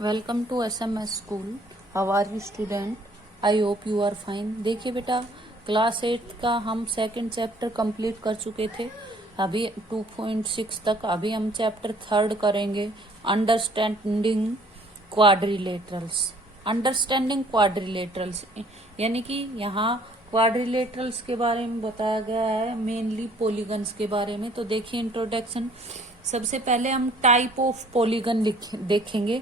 Welcome to SMS school. How are you student? I hope you are fine. देखिए बेटा, class 8 का हम second chapter complete कर चुके थे। अभी 2.6 तक। अभी हम चैप्टर 3 करेंगे, अंडरस्टैंडिंग क्वाड्रिलेटरल्स। अंडरस्टैंडिंग क्वाड्रिलेटरल्स यानी कि यहाँ क्वाड्रिलेटरल्स के बारे में बताया गया है, मेनली पॉलीगन्स के बारे में। तो देखिए इंट्रोडक्शन। सबसे पहले हम टाइप ऑफ पॉलीगन देखेंगे।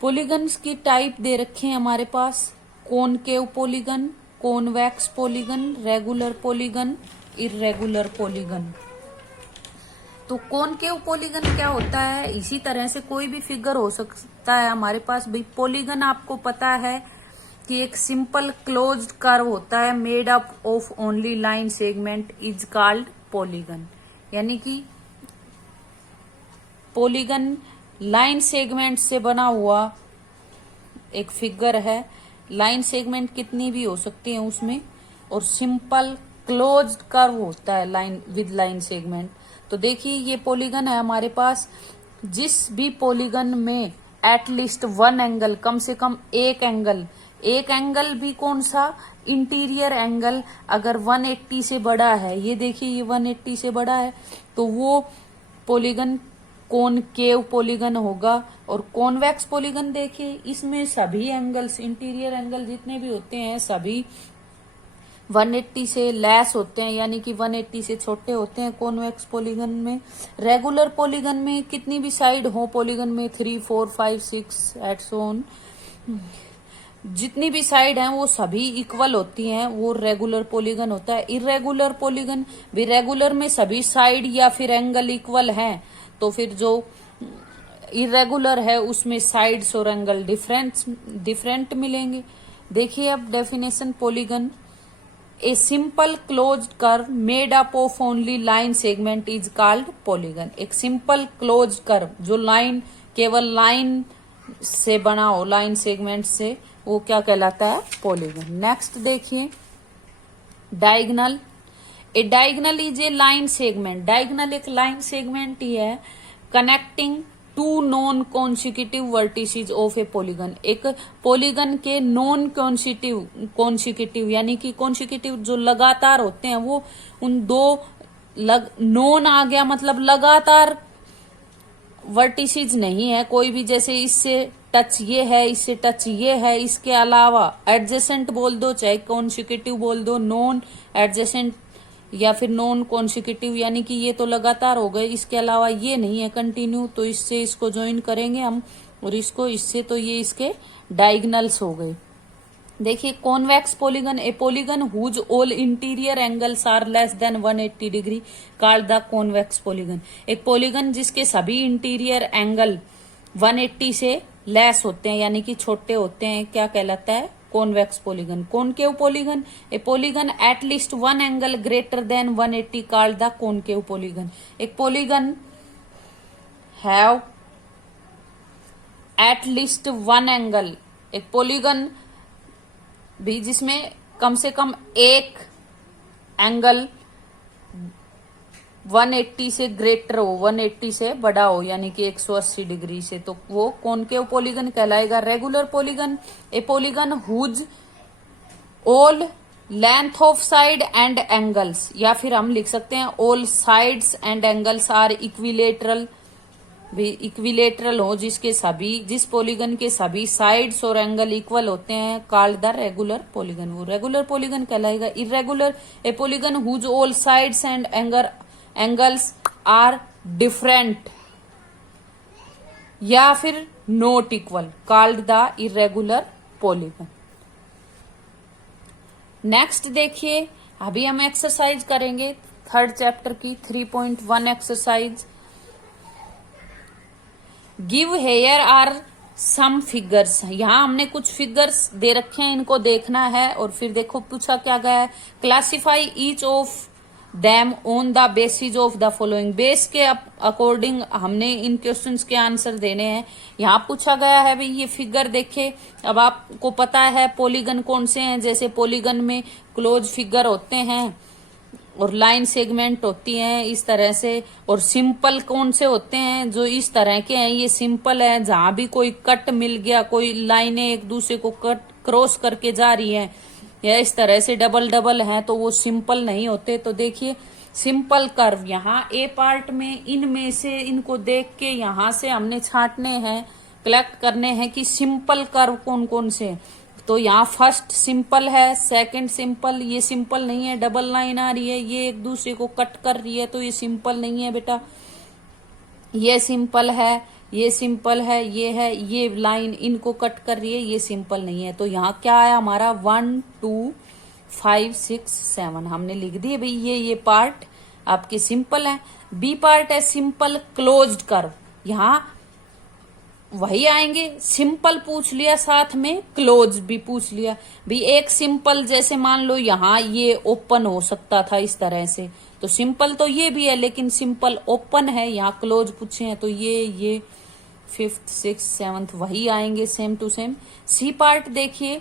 पॉलीगन्स की टाइप दे रखे हैं हमारे पास, concave polygon, convex polygon, regular polygon, irregular polygon. तो कॉनकेव पॉलीगन क्या होता है? इसी तरह से कोई भी फिगर हो सकता है हमारे पास। भाई पॉलीगन आपको पता है कि एक सिंपल क्लोज्ड कर्व होता है, made up of only line segment is called polygon. यानी कि पॉलीगन लाइन सेगमेंट से बना हुआ एक फिगर है। लाइन सेगमेंट कितनी भी हो सकती है उसमें, और सिंपल क्लोज्ड कर्व होता है लाइन विद लाइन सेगमेंट। तो देखिए ये पॉलीगन है हमारे पास। जिस भी पॉलीगन में एटलीस्ट वन एंगल, कम से कम एक एंगल भी कौन सा? इंटीरियर एंगल अगर 180 से बड़ा है, ये देखिए ये 180 से बड़ा है, तो वो पॉलीगन कॉनकेव पॉलीगन होगा। और कॉन्वेक्स पॉलीगन देखिए, इसमें सभी एंगल्स, इंटीरियर एंगल जितने भी होते हैं सभी 180 से लेस होते हैं, यानी कि 180 से छोटे होते हैं कॉन्वेक्स पॉलीगन में। रेगुलर पॉलीगन में कितनी भी साइड हो पॉलीगन में, 3, 4, 5, 6 एट सो ऑन, जितनी भी साइड हैं वो सभी इक्वल होती हैं, वो रेगुलर पॉलीगन होता है। इरेगुलर पॉलीगन भी, रेगुलर में सभी साइड या फिर एंगल इक्वल हैं, तो फिर जो इरेगुलर है उसमें साइड्स और एंगल डिफरेंट मिलेंगे। देखिए अब definition polygon, a simple closed curve made up of only line segment is called polygon. एक सिंपल क्लोज्ड कर्व जो लाइन, केवल लाइन से बना हो, लाइन सेगमेंट से, वो क्या कहलाता है? पॉलीगन। नेक्स्ट देखिए diagonal. A diagonal is a line segment. Diagonal एक लाइन सेगमेंट ही है connecting two non consecutive vertices of a polygon. एक पॉलीगन के नॉन कॉन्सिक्यूटिव यानी कि कॉन्सिक्यूटिव जो लगातार होते हैं, वो उन दो नॉन आ गया मतलब लगातार वर्टिसेस नहीं है कोई भी, जैसे इससे टच ये है, इससे टच ये है, इसके अलावा एडजेसेंट बोल दो, चाहे कॉन्सिक्यूटिव बोल दो, नॉन एडजेसेंट या फिर नॉन कॉन्सिक्यूटिव, यानी कि ये तो लगातार हो गए, इसके अलावा ये नहीं है कंटिन्यू, तो इससे इसको ज्वाइन करेंगे हम, और इसको इससे, तो ये इसके डायगोनल्स हो गए। देखिए convex polygon, a polygon whose all interior angles are less than 180 degree called the convex polygon. एक पॉलीगन जिसके सभी इंटीरियर एंगल 180 से लेस होते हैं, यानी कि छोटे होते हैं, क्या कहलाता है? Convex polygon. Concave polygon, a polygon at least one angle greater than 180 called the concave polygon. एक polygon have at least one angle, एक पॉलीगन भी जिसमें कम से कम एक एंगल 180 से ग्रेटर हो, 180 से बड़ा हो, यानी कि 180 डिग्री से, तो वो कॉनकेव पॉलीगन कहलाएगा। Regular polygon, a polygon whose all length of side and angles, या फिर हम लिख सकते हैं all sides and angles are equilateral. भी इक्विलेटरल हो, जिस पॉलीगन के सभी साइड्स और एंगल इक्वल होते हैं, कॉल्ड द रेगुलर पॉलीगन, वो रेगुलर पॉलीगन कहलाएगा। Irregular, a polygon whose all sides and angles are different या फिर not equal, called the irregular polygon. Next देखिए, अभी हम एक्सरसाइज करेंगे 3rd चैप्टर की 3.1 exercise. Give here are some figures. यहाँ हमने कुछ फिगर्स दे रखे हैं, इनको देखना है, और फिर देखो पूछा क्या गया है, classify each of them on the basis of the following. Base के अकॉर्डिंग हमने इन क्वेश्चंस के आंसर देने हैं। यहाँ पूछा गया है भाई ये फिगर देखे, अब आपको पता है पॉलीगन कौन से हैं, जैसे पॉलीगन में क्लोज फिगर होते हैं, और लाइन सेगमेंट होती हैं इस तरह से। और सिंपल कौन से होते हैं, जो इस तरह के हैं, ये सिंपल है। जहां भी कोई कट मिल गया, कोई लाइनें एक दूसरे को कट क्रॉस करके जा रही हैं या इस तरह से डबल डबल हैं, तो वो सिंपल नहीं होते। तो देखिए सिंपल कर्व, यहाँ ए पार्ट में इनमें से इनको देख के यहाँ से हमने छांटने हैं, कलेक्ट करने हैं कि सिंपल कर्व कौन कौन से। तो यहाँ फर्स्ट सिंपल है, सेकंड सिंपल, ये सिंपल नहीं है, डबल लाइन आ रही है, ये एक दूसरे को कट कर रही है, तो ये सिंपल नहीं है बेटा। ये सिंपल है, ये सिंपल है, ये है, ये लाइन इनको कट कर रही है, ये सिंपल नहीं है। तो यहाँ क्या आया हमारा 1 2 5 6 7 हमने लिख दिए भाई। ये पार्ट आपके सिंपल है। बी पार्ट है सिंपल क्लोज्ड कर्व, यहाँ वही आएंगे। सिंपल पूछ लिया, साथ में क्लोज भी पूछ लिया भी। एक सिंपल जैसे मान लो यहाँ ये ओपन हो सकता था इस तरह से, तो सिंपल तो ये भी है, लेकिन सिंपल ओपन है, यहाँ क्लोज पूछे हैं, तो ये 5th 6th 7th वही आएंगे, same to same. C part देखिए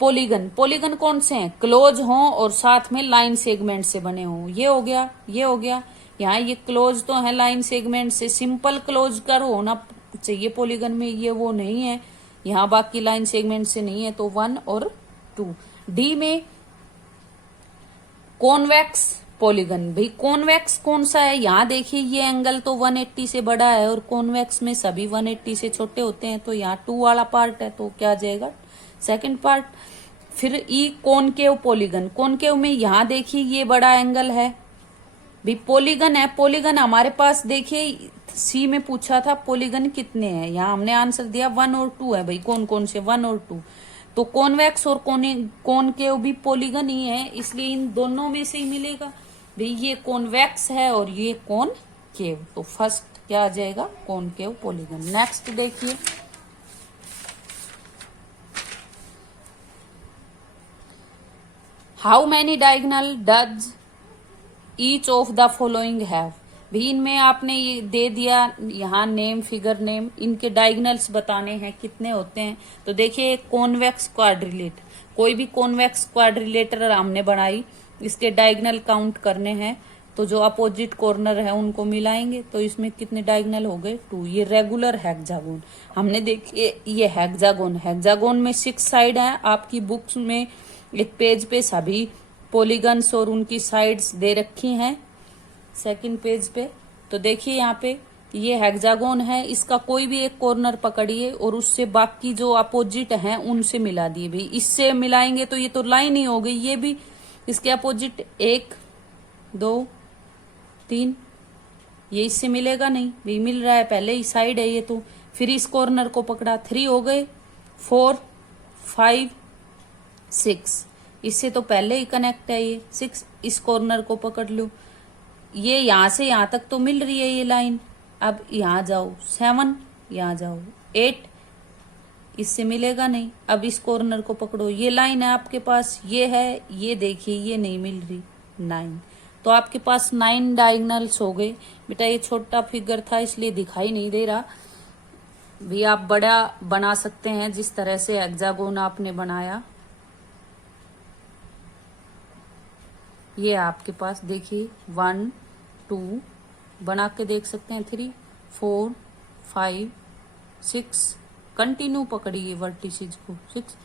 पॉलीगन, पॉलीगन कौन से हैं, क्लोज हों और साथ में लाइन सेगमेंट से बने हों। ये हो गया, ये हो गया। यहाँ ये क्लोज तो है लाइन सेगमेंट से, सिंपल क्लोज कर होना चाहिए पॉलीगन में, ये वो नहीं है। यहाँ बाकी लाइन सेगमेंट से नहीं है, तो 1 और 2। डी में कॉन्वेक्स पॉलीगन, भाई कॉन्वेक्स कौन सा है, यहाँ देखिए ये एंगल तो 180 से बड़ा है और कॉन्वेक्स में सभी 180 से छोटे होते हैं, तो यहाँ 2 वाला पार्ट है, तो क्या आ जाएगा सेकंड पार्ट। फिर ई कॉनकेव पॉलीगन, कॉनकेव में यहाँ देखिए ये बड़ा एंगल है भी, पॉलीगन है। पॉलीगन हमारे पास देखिए सी में पूछा था पॉलीगन कितने हैं, यहाँ हमने आंसर दिया 1 और 2 है भाई। कौन कौन से, 1 और 2। तो कॉन्वेक्स और कॉनकेव भी पॉलीगन ही है, इसलिए इन दोनों में से ही मिलेगा भाई। ये कॉन्वेक्स है और ये कॉनकेव, तो फर्स्ट क्या आ जाएगा, कॉनकेव पॉलीगन। नेक्स्ट देखिए how many diagonal does each of the following have, भी इनमें आपने ये दे दिया, यहाँ नेम फिगर नेम, इनके डायगोनल्स बताने हैं कितने होते हैं। तो देखिए कॉन्वेक्स क्वाड्रिलेटर, कोई भी कॉन्वेक्स क्वाड्रिलेटर हमने बनाई, इसके डायगोनल काउंट करने हैं, तो जो अपोजिट कॉर्नर है उनको मिलाएंगे, तो इसमें कितने डायगोनल हो गए 2। ये रेगुलर हेक्सागोन हमने देखिए, ये हेक्सागोन, हेक्सागोन में 6 साइड है। आपकी बुक्स में एक पेज पे सभी पॉलीगन्स और उनकी साइड्स दे रखी हैं, सेकंड पेज पे। तो देखिए यहाँ पे ये हेक्सागोन है, इसका कोई भी एक कॉर्नर पकड़िए और उससे बाकी जो अपोजिट हैं उनसे मिला दिए भाई। इससे मिलाएंगे तो ये तो लाइन ही हो गई, ये भी इसके अपोजिट 1 2 3, ये इससे मिलेगा नहीं भाई, मिल रहा है, पहले ही साइड है ये तो। फिर इस कॉर्नर को पकड़ा, 3 हो गए, 4 5 6, इससे तो पहले ही कनेक्ट है ये 6। इस कॉर्नर को पकड़ लो, ये यहां से यहां तक तो मिल रही है ये लाइन। अब यहां जाओ 7, यहां जाओ 8, इससे मिलेगा नहीं। अब इस कॉर्नर को पकड़ो, ये लाइन है आपके पास, ये है, ये देखिए ये नहीं मिल रही 9, तो आपके पास 9 डायगोनल्स हो गए बेटा। ये छोटा फिगर था इसलिए दिखाई नहीं दे रहा भी, आप बड़ा बना सकते हैं जिस तरह से हेक्सागोन आपने बनाया। ये आपके पास देखिए 1 2 बना के देख सकते हैं, 3 4 5 6, कंटिन्यू पकड़िए वर्टिसेज को, 6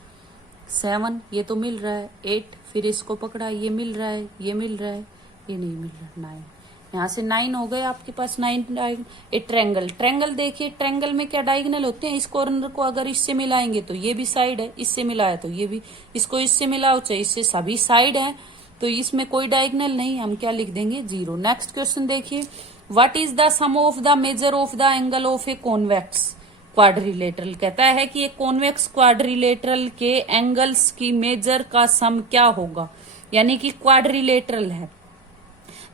7, ये तो मिल रहा है, 8, फिर इसको पकड़ा, ये मिल रहा है, ये मिल रहा है, ये नहीं मिल रहा, 9, यहाँ से 9 हो गए आपके पास 9 डायगोनल। एक ट्रायंगल, ट्रायंगल देखिए, ट्रायंगल में क्या डायगोनल होते हैं, इस कॉर्नर को अगर इससे मिलाएंगे तो ये भी साइड है, इससे मिलाया तो ये भी, इसको इससे मिलाओ चाहे इससे, सभी साइड है, तो इसमें कोई डायगोनल नहीं, हम क्या लिख देंगे 0। नेक्स्ट क्वेश्चन देखिए, what is the sum of the measure of the angle of a convex quadrilateral, कहता है कि एक कॉन्वेक्स क्वाड्रिलेटरल के एंगल्स की मेजर का सम क्या होगा, यानी कि क्वाड्रिलेटरल है।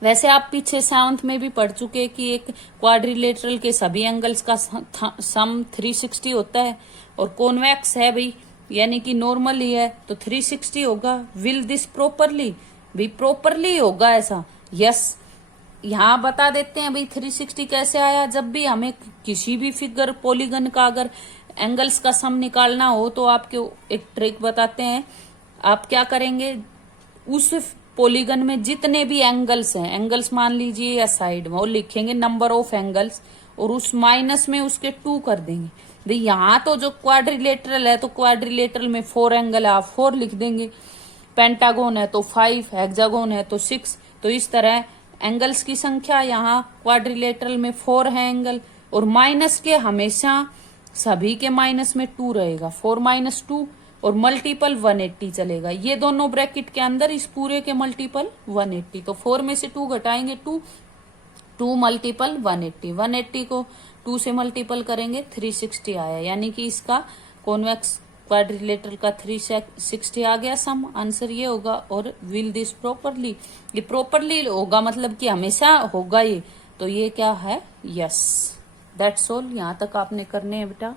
वैसे आप पीछे 7th में भी पढ़ चुके कि एक क्वाड्रिलेटरल के सभी एंगल्स का सम 360 होता है, और कॉन्वेक्स है भाई, यानी कि नॉर्मल ही है, तो 360 होगा। विल दिस प्रॉपरली, भी प्रॉपरली होगा ऐसा, यस। यहाँ बता देते हैं भाई 360 कैसे आया, जब भी हमें किसी भी फिगर पॉलीगन का अगर एंगल्स का सम निकालना हो तो आपको एक ट्रिक बताते हैं। आप क्या करेंगे, उस पॉलीगन में जितने भी एंगल्स हैं, एंगल्स मान लीजिए या साइड में, और लिखेंगे नंबर ऑफ एंगल्स, और उस माइनस में उसके 2 कर देंगे। भाई यहाँ तो जो क्वाड्रिलेटरल है तो क्वाड्रिलेटरल में 4 एंगल है, आप 4 लिख देंगे। पेंटागोन है तो 5, हेक्सागोन है तो 6। तो इस तरह एंगल्स की संख्या यहाँ क्वाड्रिलेटरल में 4 है एंगल, और माइनस के हमेशा सभी के माइनस में 2 रहेगा, 4 माइनस 2, और मल्टीपल 180 चलेगा। ये दोनों ब्रैकेट के अंदर इस पूरे के मल्टीपल 180। तो 4 में से 2 घटाएंगे 2 मल्टीपल 180, 180 को 2 से मल्टीपल करेंगे 360 आया, यानी कि इसका कॉन्वेक्स क्वाड्रिलेटरल का 360 आ गया सम। आंसर ये होगा। और विल दिस प्रॉपरली, ये प्रॉपरली होगा मतलब कि हमेशा होगा ये, तो ये क्या है, यस। That's all. यहाँ तक आपने करने हैं बेटा।